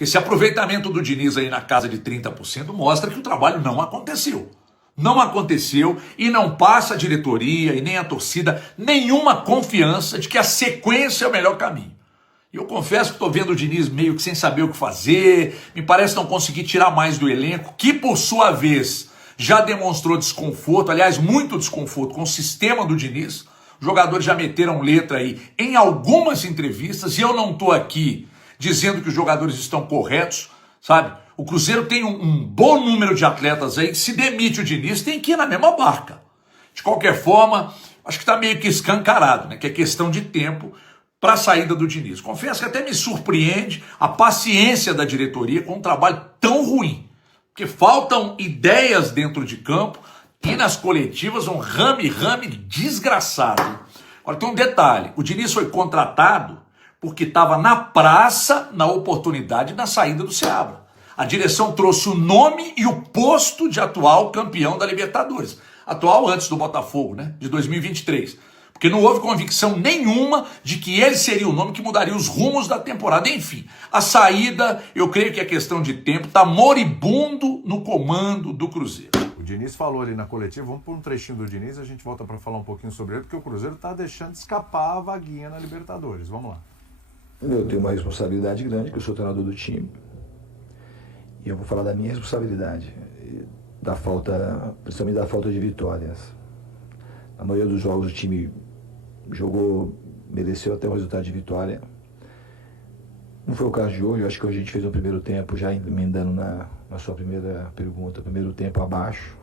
Porque esse aproveitamento do Diniz aí na casa de 30% mostra que o trabalho não aconteceu. Não aconteceu e não passa a diretoria e nem a torcida nenhuma confiança de que a sequência é o melhor caminho. E eu confesso que estou vendo o Diniz meio que sem saber o que fazer, me parece não conseguir tirar mais do elenco, que por sua vez já demonstrou desconforto, aliás, muito desconforto com o sistema do Diniz. Os jogadores já meteram letra aí em algumas entrevistas e eu não estou aqui dizendo que os jogadores estão corretos, sabe? O Cruzeiro tem um bom número de atletas aí que se demite o Diniz, tem que ir na mesma barca. De qualquer forma, acho que está meio que escancarado, né? Que é questão de tempo para a saída do Diniz. Confesso que até me surpreende a paciência da diretoria com um trabalho tão ruim. Porque faltam ideias dentro de campo e nas coletivas um rame-rame desgraçado. Agora tem um detalhe, o Diniz foi contratado porque estava na praça na oportunidade da saída do Seabra. A direção trouxe o nome e o posto de atual campeão da Libertadores. Atual antes do Botafogo, né? De 2023. Porque não houve convicção nenhuma de que ele seria o nome que mudaria os rumos da temporada. Enfim, a saída, eu creio que é questão de tempo, está moribundo no comando do Cruzeiro. O Diniz falou ali na coletiva, vamos por um trechinho do Diniz, a gente volta para falar um pouquinho sobre ele, porque o Cruzeiro está deixando escapar a vaguinha na Libertadores. Vamos lá. Eu tenho uma responsabilidade grande, que eu sou treinador do time. E eu vou falar da minha responsabilidade, da falta, principalmente da falta de vitórias. Na maioria dos jogos o time jogou, mereceu até um resultado de vitória. Não foi o caso de hoje, eu acho que a gente fez um primeiro tempo, já emendando na sua primeira pergunta, primeiro tempo abaixo.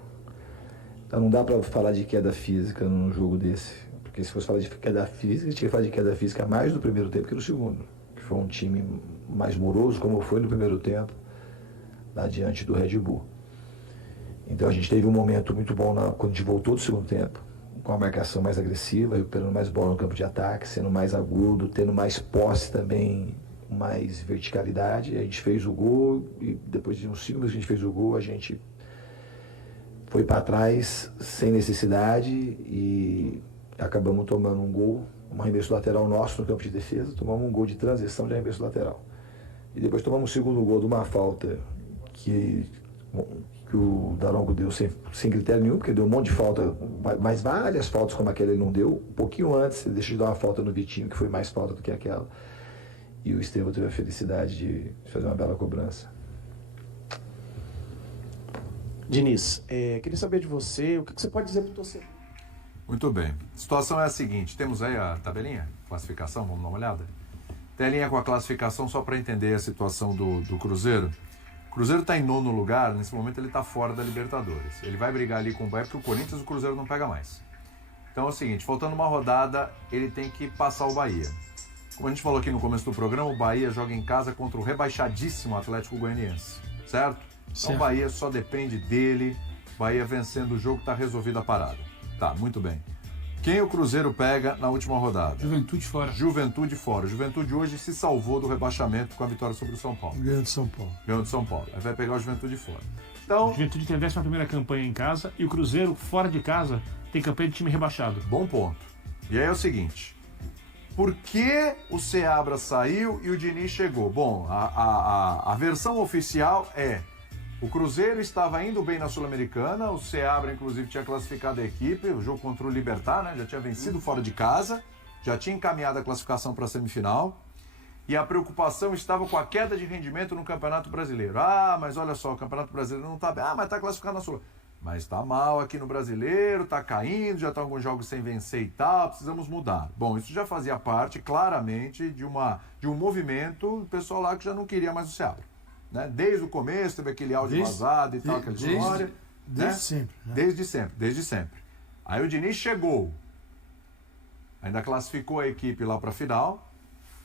Então não dá para falar de queda física num jogo desse, porque se fosse falar de queda física, a gente ia falar de queda física mais no primeiro tempo que no segundo, que foi um time mais moroso, como foi no primeiro tempo, lá diante do Red Bull. Então a gente teve um momento muito bom quando a gente voltou do segundo tempo, com a marcação mais agressiva, recuperando mais bola no campo de ataque, sendo mais agudo, tendo mais posse também, mais verticalidade. A gente fez o gol e depois de uns 5 minutos que a gente fez o gol, a gente foi para trás sem necessidade e acabamos tomando um gol, um arremesso lateral nosso no campo de defesa, tomamos um gol de transição de arremesso lateral. E depois tomamos o segundo gol de uma falta que o Daronco deu sem critério nenhum, porque deu um monte de falta, mas várias faltas como aquela ele não deu. Um pouquinho antes, ele deixou de dar uma falta no Vitinho, que foi mais falta do que aquela. E o Estevão teve a felicidade de fazer uma bela cobrança. Diniz, queria saber de você, o que você pode dizer para o torcedor? Muito bem. A situação é a seguinte, temos aí a tabelinha, classificação, vamos dar uma olhada? Telinha com a classificação só para entender a situação do Cruzeiro. O Cruzeiro está em 9º lugar, nesse momento ele está fora da Libertadores. Ele vai brigar ali com o Bahia, porque o Corinthians o Cruzeiro não pega mais. Então é o seguinte, faltando uma rodada, ele tem que passar o Bahia. Como a gente falou aqui no começo do programa, o Bahia joga em casa contra o rebaixadíssimo Atlético Goianiense, certo? Então o Bahia só depende dele, Bahia vencendo o jogo, está resolvida a parada. Tá, muito bem. Quem o Cruzeiro pega na última rodada? Juventude fora. Juventude fora. Juventude hoje se salvou do rebaixamento com a vitória sobre o São Paulo. Ganhou de São Paulo. Ganhou de São Paulo. Aí vai pegar o Juventude fora. Então, A Juventude tem a 11ª campanha em casa e o Cruzeiro, fora de casa, tem campanha de time rebaixado. bom ponto. E aí é o seguinte, por que o Seabra saiu e o Diniz chegou? Bom, a versão oficial é: o Cruzeiro estava indo bem na Sul-Americana, o Seabra, inclusive, tinha classificado a equipe, o jogo contra o Libertad, né? Já tinha vencido fora de casa, já tinha encaminhado a classificação para a semifinal, e a preocupação estava com a queda de rendimento no Campeonato Brasileiro. Ah, mas olha só, o Campeonato Brasileiro não está bem. Ah, mas está classificado na Sul. Mas está mal aqui no Brasileiro, está caindo, já estão alguns jogos sem vencer e tal, precisamos mudar. Bom, isso já fazia parte, claramente, de um movimento do pessoal lá que já não queria mais o Seabra. Né? Desde o começo, teve aquele áudio vazado e tal, aquela história. Desde sempre. Né? Desde sempre. Aí o Diniz chegou, ainda classificou a equipe lá para a final,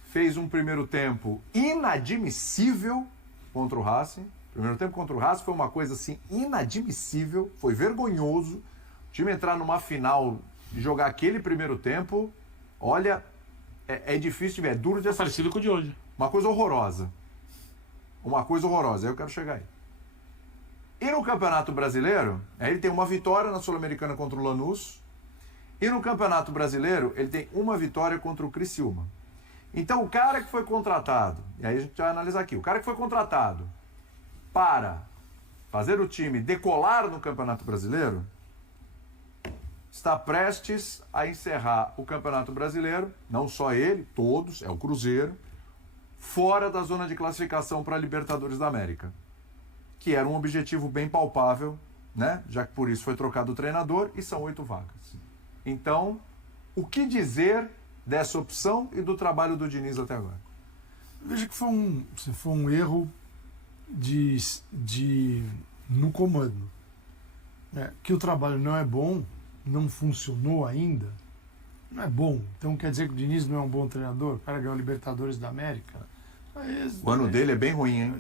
fez um primeiro tempo inadmissível contra o Racing. O primeiro tempo contra o Racing foi uma coisa assim inadmissível, foi vergonhoso. O time entrar numa final e jogar aquele primeiro tempo, olha, é difícil de ver, é duro de assistir. Parecido com o de hoje. Uma coisa horrorosa. Aí eu quero chegar aí. E no Campeonato Brasileiro, ele tem uma vitória na Sul-Americana contra o Lanús. E no Campeonato Brasileiro, ele tem uma vitória contra o Criciúma. Então o cara que foi contratado, e aí a gente vai analisar aqui, o cara que foi contratado para fazer o time decolar no Campeonato Brasileiro, está prestes a encerrar o Campeonato Brasileiro, não só ele, todos, é o Cruzeiro, fora da zona de classificação para a Libertadores da América, que era um objetivo bem palpável, né? Já que por isso foi trocado o treinador e são 8 vagas. Então, o que dizer dessa opção e do trabalho do Diniz até agora? Veja que foi um erro no comando. Que o trabalho não é bom, não funcionou ainda, não é bom. Então quer dizer que o Diniz não é um bom treinador? O cara ganhou Libertadores da América. O ano dele é bem ruim, hein?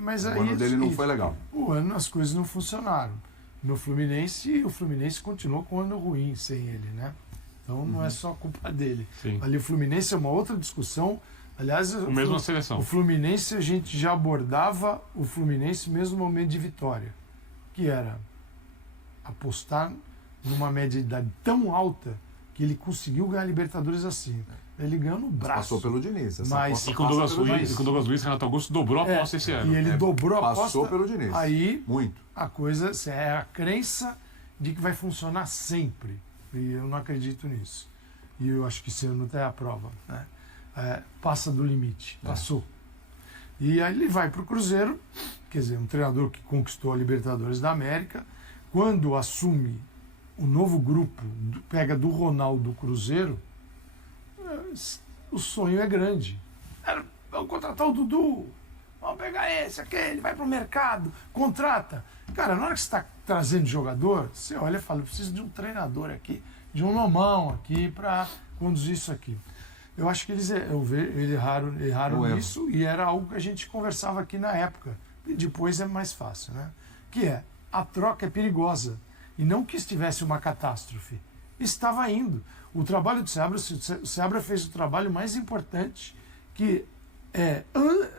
Mas o ano dele não foi legal. O ano as coisas não funcionaram. No Fluminense, o Fluminense continuou com um ano ruim sem ele, né? Então não é só culpa dele. Sim. Ali o Fluminense é uma outra discussão. Aliás, O mesmo na seleção. O Fluminense, a gente já abordava o Fluminense mesmo no momento de vitória, que era apostar numa média de idade tão alta que ele conseguiu ganhar Libertadores assim. Ele ganhou no braço. Passou pelo Diniz. Mas, E com o Douglas Luiz, Renato Augusto dobrou a aposta esse ano. E ele dobrou a aposta. Passou pelo Diniz. Aí muito. A coisa é a crença de que vai funcionar sempre. E eu não acredito nisso. E eu acho que esse ano até é a prova. Né? Passa do limite. Passou. E aí ele vai para o Cruzeiro, quer dizer, um treinador que conquistou a Libertadores da América. Quando assume o novo grupo, pega do Ronaldo do Cruzeiro, o sonho é grande. Vamos contratar o Dudu, vamos pegar esse, aquele, vai pro mercado, contrata. Cara, na hora que você está trazendo jogador, você olha e fala, eu preciso de um treinador aqui, de um nomão aqui para conduzir isso aqui. Eu acho que eles erraram nisso e era algo que a gente conversava aqui na época. E depois é mais fácil, né? Que é, a troca é perigosa. E não que estivesse uma catástrofe. Estava indo. O trabalho do Seabra, o Seabra fez o trabalho mais importante, que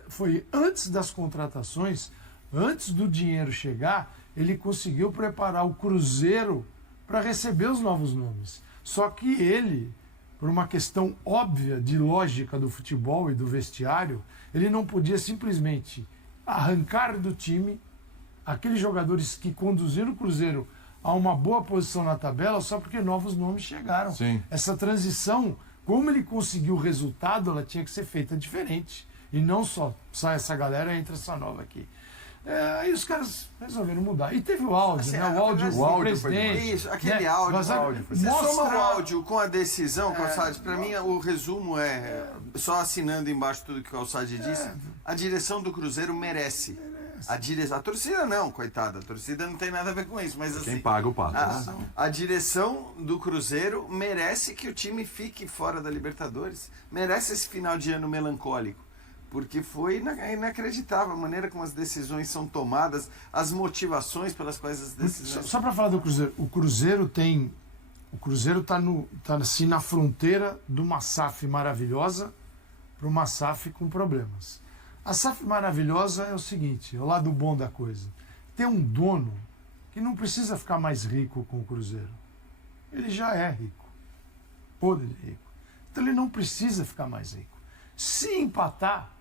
foi antes das contratações, antes do dinheiro chegar, ele conseguiu preparar o Cruzeiro para receber os novos nomes. Só que ele, por uma questão óbvia de lógica do futebol e do vestiário, ele não podia simplesmente arrancar do time aqueles jogadores que conduziram o Cruzeiro a uma boa posição na tabela só porque novos nomes chegaram. Sim. Essa transição, como ele conseguiu o resultado, ela tinha que ser feita diferente. E não só sai essa galera e entra essa nova aqui. Aí os caras resolveram mudar. E teve o áudio, Assim, né? O áudio do presidente. Isso, aquele né? áudio. Você Mostra... soma o áudio com a decisão, Calçade. Para mim, o resumo só assinando embaixo tudo que o Calçade disse, a direção do Cruzeiro merece. A torcida não, coitada. A torcida não tem nada a ver com isso. Mas, assim, quem paga o pato. A direção do Cruzeiro merece que o time fique fora da Libertadores. Merece esse final de ano melancólico. Porque foi inacreditável a maneira como as decisões são tomadas, as motivações pelas quais as decisões... Só para falar do Cruzeiro. O Cruzeiro está assim, na fronteira de uma SAF maravilhosa para uma SAF com problemas. A SAF maravilhosa é o seguinte, é o lado bom da coisa. Tem um dono que não precisa ficar mais rico com o Cruzeiro. Ele já é rico. Podre de rico. Então ele não precisa ficar mais rico. Se empatar,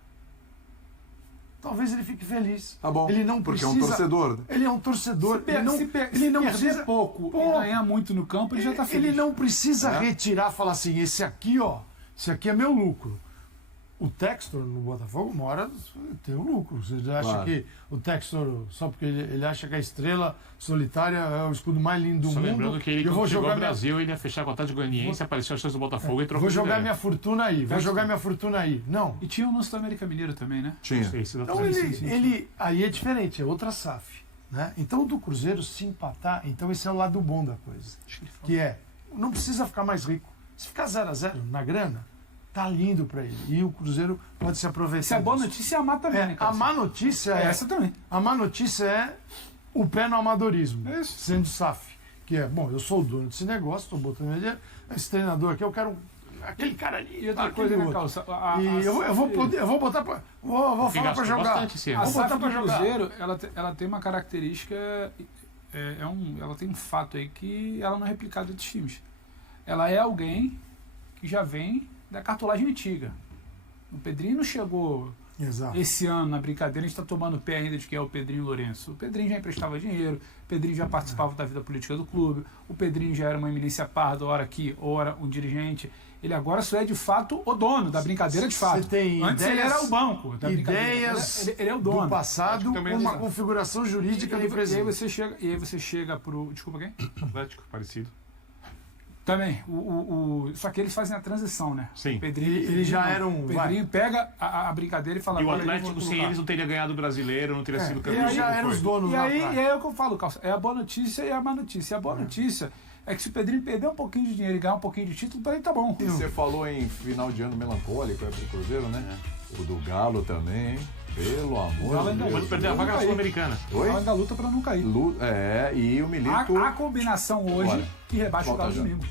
talvez ele fique feliz. Tá bom, ele não porque precisa, é um torcedor. Ele é um torcedor. Ele não precisa pouco e ganhar muito no campo, ele já está feliz. Ele não precisa retirar e falar assim, esse aqui é meu lucro. O Textor no Botafogo, uma hora tem um lucro. Você acha que o Textor, só porque ele acha que a estrela solitária é o escudo mais lindo do Só mundo. lembrando que ele, eu vou quando chegou jogar ao Brasil, ele ia fechar com a Atlético Goianiense, apareceu as chances do Botafogo e trocou. Vou jogar ideia. minha fortuna aí, vou jogar minha fortuna aí. Não. E tinha o lance do América Mineiro também, né? Tinha. Então ele aí é diferente, é outra SAF. Né? Então o do Cruzeiro se empatar, então esse é o lado bom da coisa. Que não precisa ficar mais rico. Se ficar 0-0 na grana, tá lindo para ele. E o Cruzeiro pode se aproveitar. Se é boa notícia, é a má também, né, a má notícia é essa também. A má notícia é o pé no amadorismo, Isso. sendo SAF. Que eu sou o dono desse negócio, estou botando meu dinheiro, esse treinador aqui, eu quero aquele cara ali. E outra coisa, né, Calça? Eu vou botar para. Vou falar para jogar. A SAF do Cruzeiro, ela tem uma característica, ela tem um fato aí que ela não é replicada entre times. Ela é alguém que já vem da cartolagem antiga. O Pedrinho não chegou Exato. esse ano na brincadeira, a gente está tomando pé ainda de quem é o Pedrinho Lourenço. O Pedrinho já emprestava dinheiro, o Pedrinho já participava da vida política do clube, o Pedrinho já era uma milícia parda, ora aqui, ora um dirigente. Ele agora só é de fato o dono da brincadeira de fato. Você tem Antes ele era o banco da brincadeira. ideias Ele é o dono. do passado com também uma exato. configuração jurídica do E presente. aí você chega pro... Desculpa, quem? Atlético, parecido. Também. Só que eles fazem a transição, né? Sim. O Pedrinho, Ele já era um- O Pedrinho pega a brincadeira e fala... E o "Agora eu Atlético, vou sem colocar." eles, não teria ganhado o brasileiro, não teria sido E campeão. aí já eram os donos E lá aí, atrás. e aí é o que eu falo, Calça. É a boa notícia e a má notícia. A boa notícia é que se o Pedrinho perder um pouquinho de dinheiro e ganhar um pouquinho de título, pra ele tá bom. E você falou em final de ano melancólico, pro Cruzeiro, né? O do Galo também, hein? Pelo amor Galo de ainda Deus. Pode perder a vaga na Sul-Americana. Oi? Ela ainda luta pra não cair. E o Milito... A combinação hoje Bora. que rebaixa o Volta Galo já. domingo.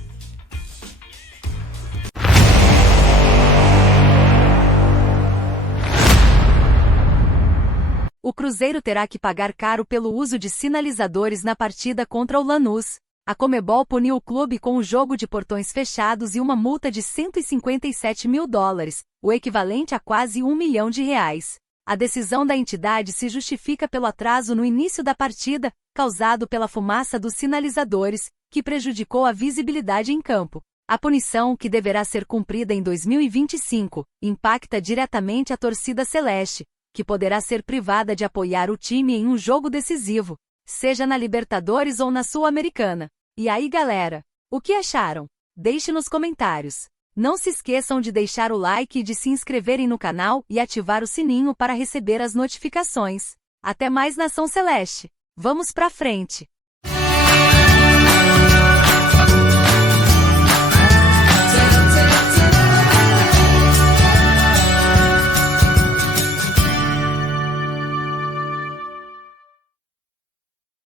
O Cruzeiro terá que pagar caro pelo uso de sinalizadores na partida contra o Lanús. A Conmebol puniu o clube com o jogo de portões fechados e uma multa de $157 mil, o equivalente a quase R$1 milhão. A decisão da entidade se justifica pelo atraso no início da partida, causado pela fumaça dos sinalizadores, que prejudicou a visibilidade em campo. A punição, que deverá ser cumprida em 2025, impacta diretamente a torcida celeste, que poderá ser privada de apoiar o time em um jogo decisivo, seja na Libertadores ou na Sul-Americana. E aí, galera, o que acharam? Deixe nos comentários. Não se esqueçam de deixar o like e de se inscreverem no canal e ativar o sininho para receber as notificações. Até mais, Nação Celeste! Vamos pra frente!